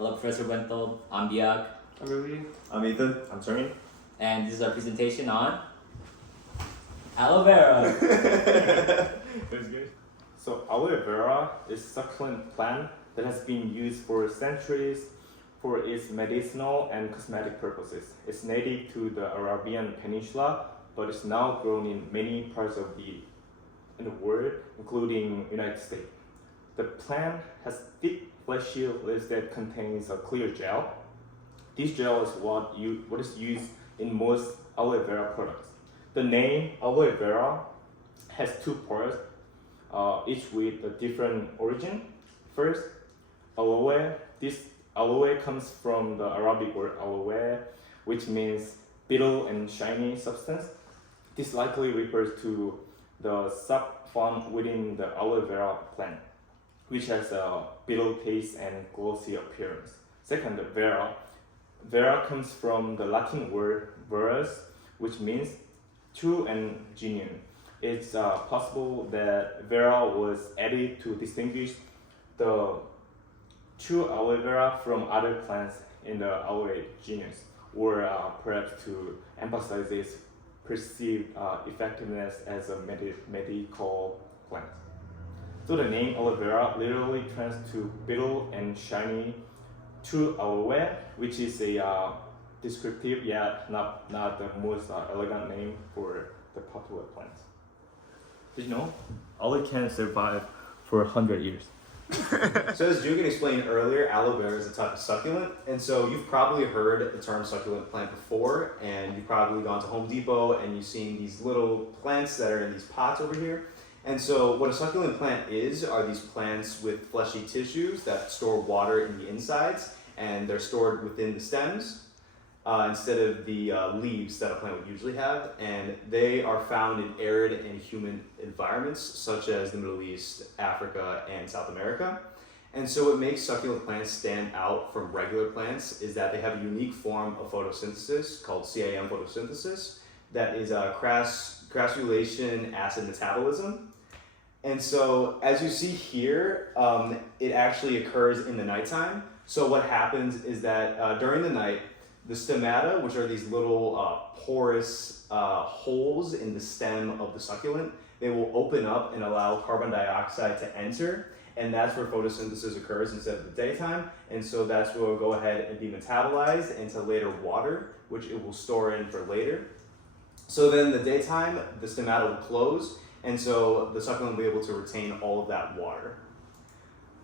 Hello, Professor Wendell. I'm Biak. I'm Ruby. I'm Ethan. I'm Turning. And this is our presentation on aloe vera. That's good. So aloe vera is a succulent plant that has been used for centuries for its medicinal and cosmetic purposes. It's native to the Arabian Peninsula, but it's now grown in many parts of the world, including United States. The plant has thick, fleshy leaves that contains a clear gel. This gel is what is used in most aloe vera products. The name aloe vera has two parts, each with a different origin. First, aloe. This aloe comes from the Arabic word aloe, which means brittle and shiny substance. This likely refers to the sub-fund within the aloe vera plant, which has a brittle taste and glossy appearance. Second, vera. Vera comes from the Latin word verus, which means true and genuine. It's possible that vera was added to distinguish the true aloe vera from other plants in the aloe genus, or perhaps to emphasize its perceived effectiveness as a medical plant. So the name aloe vera literally translates to brittle and shiny true aloe, which is a descriptive yet not the most elegant name for the popular plant. Did you know aloe can survive for 100 years? So as Jugan explained earlier, aloe vera is a type of succulent, and so you've probably heard the term succulent plant before, and you've probably gone to Home Depot and you've seen these little plants that are in these pots over here. And so what a succulent plant are these plants with fleshy tissues that store water in the insides, and they're stored within the stems instead of the leaves that a plant would usually have. And they are found in arid and humid environments such as the Middle East, Africa, and South America. And so what makes succulent plants stand out from regular plants is that they have a unique form of photosynthesis called CAM photosynthesis that is crassulation acid metabolism. And so as you see here, it actually occurs in the nighttime. So what happens is that during the night, the stomata, which are these little porous holes in the stem of the succulent, they will open up and allow carbon dioxide to enter. And that's where photosynthesis occurs instead of the daytime. And so that's where it will go ahead and be metabolized into later water, which it will store in for later. So then in the daytime, the stomata will close, and so the succulent will be able to retain all of that water.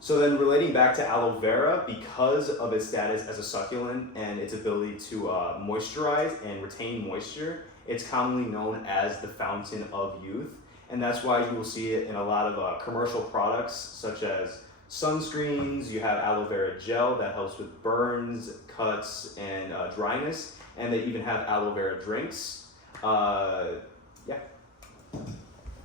So then relating back to aloe vera, because of its status as a succulent and its ability to moisturize and retain moisture, it's commonly known as the fountain of youth. And that's why you will see it in a lot of commercial products such as sunscreens. You have aloe vera gel that helps with burns, cuts, and dryness. And they even have aloe vera drinks.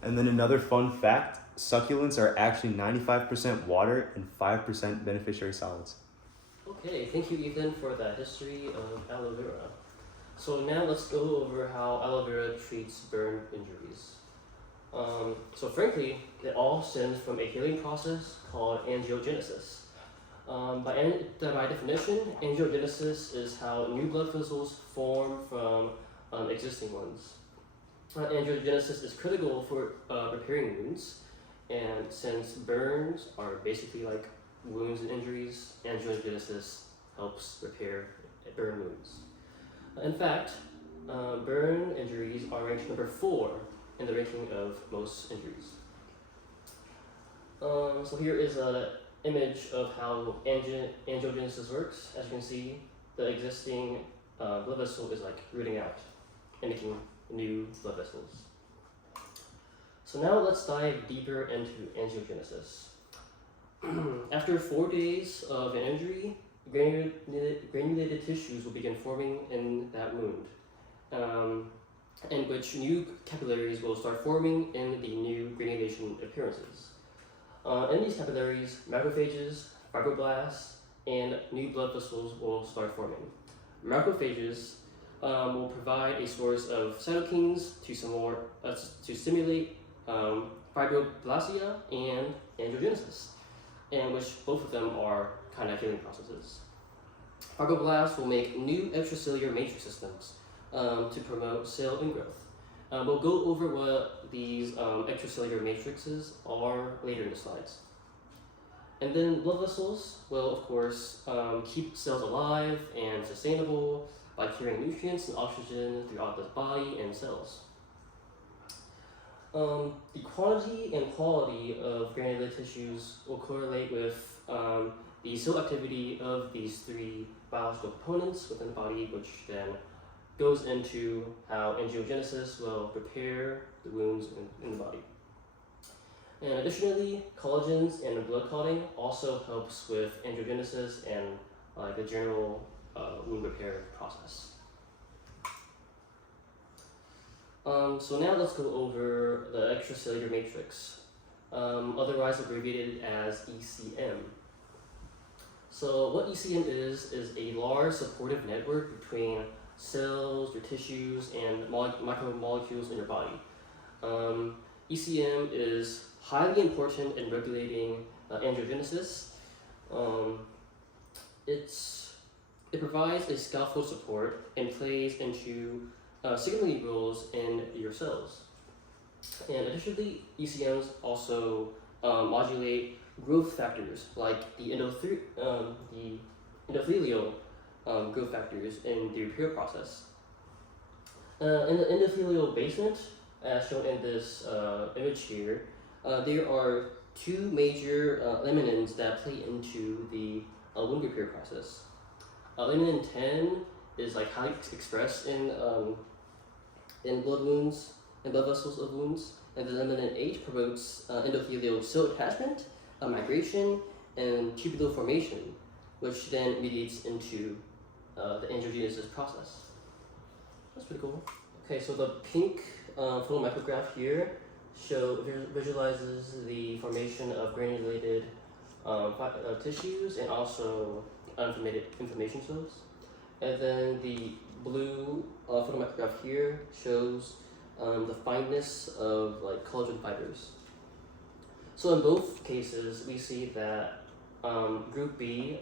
And then another fun fact, succulents are actually 95% water and 5% beneficiary solids. Okay, thank you Ethan for that history of aloe vera. So now let's go over how aloe vera treats burn injuries. So frankly, it all stems from a healing process called angiogenesis. By definition, angiogenesis is how new blood vessels form from existing ones. Angiogenesis is critical for repairing wounds, and since burns are basically like wounds and injuries, angiogenesis helps repair burn wounds. In fact, burn injuries are ranked number 4 in the ranking of most injuries. So here is an image of how angiogenesis works. As you can see, the existing blood vessel is like rooting out and making new blood vessels. So now let's dive deeper into angiogenesis. After 4 days of an injury, granulated tissues will begin forming in that wound, in which new capillaries will start forming in the new granulation appearances. In these capillaries, macrophages, fibroblasts, and new blood vessels will start forming. Macrophages will provide a source of cytokines to stimulate fibroblastia and angiogenesis, and which both of them are kind of healing processes. Fibroblasts will make new extracellular matrix systems to promote cell ingrowth. We'll go over what these extracellular matrices are later in the slides. And then blood vessels will, of course, keep cells alive and sustainable by carrying nutrients and oxygen throughout the body and cells. The quantity and quality of granular tissues will correlate with the cell activity of these three biological components within the body, which then goes into how angiogenesis will repair the wounds in the body. And additionally, collagens and blood clotting also helps with angiogenesis and the general wound repair process. So now let's go over the extracellular matrix, otherwise abbreviated as ECM. So what ECM is a large supportive network between cells, your tissues, and micromolecules in your body. ECM is highly important in regulating angiogenesis. It provides a scaffold support and plays into signaling roles in your cells. And additionally, ECMs also modulate growth factors like the endothelial growth factors in the repair process. In the endothelial basement, as shown in this image here, there are two major laminins that play into the wound repair process. Laminin 10 is like highly expressed in blood wounds and blood vessels of wounds, and the laminin 8 promotes endothelial cell attachment, migration, and tubular formation, which then mediates into the angiogenesis process. That's pretty cool. Okay, so the pink photomicrograph here visualizes the formation of granulated tissues and also inflammation cells. And then the blue photomicrograph here shows the fineness of like collagen fibers. So in both cases, we see that group B,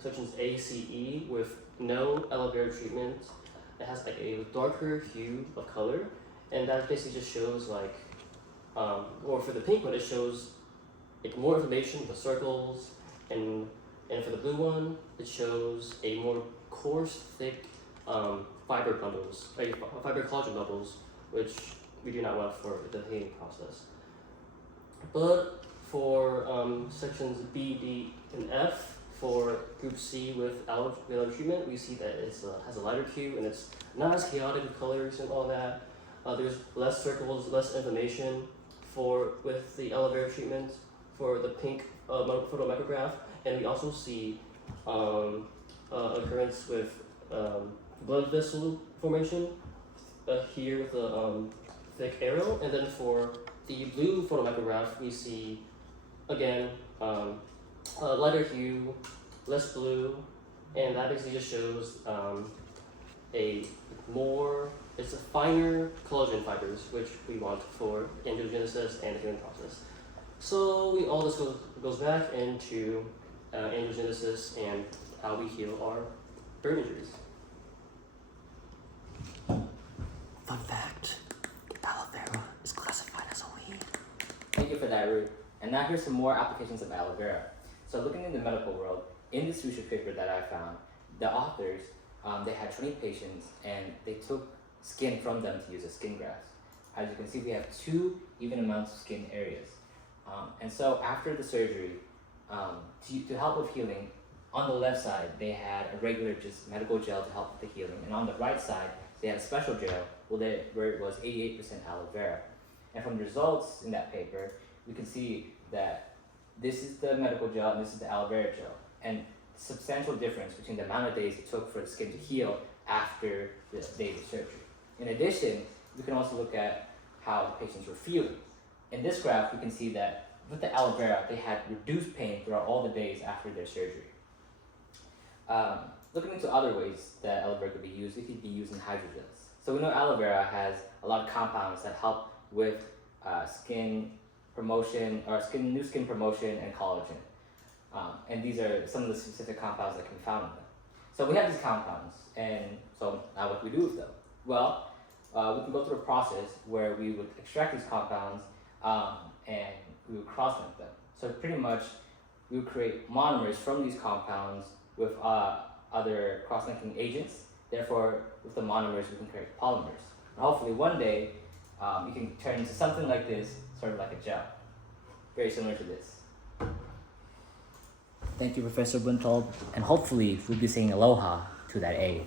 sections A, C, E, with no aloe vera treatment, it has like a darker hue of color, and that basically just shows like, or for the pink one, it shows like more information with circles, and for the blue one, it shows a more coarse, thick fiber bundles, fiber collagen bundles, which we do not want for the healing process. But for sections B, D, and F, for group C with aloe vera treatment, we see that it has a lighter hue and it's not as chaotic with colors and all that. There's less circles, less information with the aloe vera treatment for the pink photomicrograph, and we also see occurrence with blood vessel formation here with a thick arrow, and then for the blue photomicrograph we see again a lighter hue, less blue, and that basically just shows it's a finer collagen fibers, which we want for angiogenesis and the healing process. So all this goes back into angiogenesis and how we heal our burn injuries. Fun fact, aloe vera is classified as a weed. Thank you for that, Ruth. And now here's some more applications of aloe vera. So looking in the medical world, in this research paper that I found, the authors, they had 20 patients and they took skin from them to use as skin grafts. As you can see, we have 2 even amounts of skin areas. And so after the surgery, to help with healing, on the left side, they had a regular just medical gel to help with the healing. And on the right side, they had a special gel where it was 88% aloe vera. And from the results in that paper, we can see that this is the medical gel and this is the aloe vera gel. And substantial difference between the amount of days it took for the skin to heal after the days of surgery. In addition, we can also look at how the patients were feeling. In this graph, we can see that with the aloe vera, they had reduced pain throughout all the days after their surgery. Looking into other ways that aloe vera could be used, it could be used in hydrogels. So we know aloe vera has a lot of compounds that help with skin promotion, or new skin promotion and collagen. And these are some of the specific compounds that can be found in them. So we have these compounds, and so now what do we do with them? Well, we can go through a process where we would extract these compounds and we would cross-link them. So pretty much we would create monomers from these compounds with other cross-linking agents. Therefore, with the monomers, we can create polymers. And hopefully one day, it can turn into something like this, sort of like a gel. Very similar to this. Thank you, Professor Buntold, and hopefully we'll be saying aloha to that A.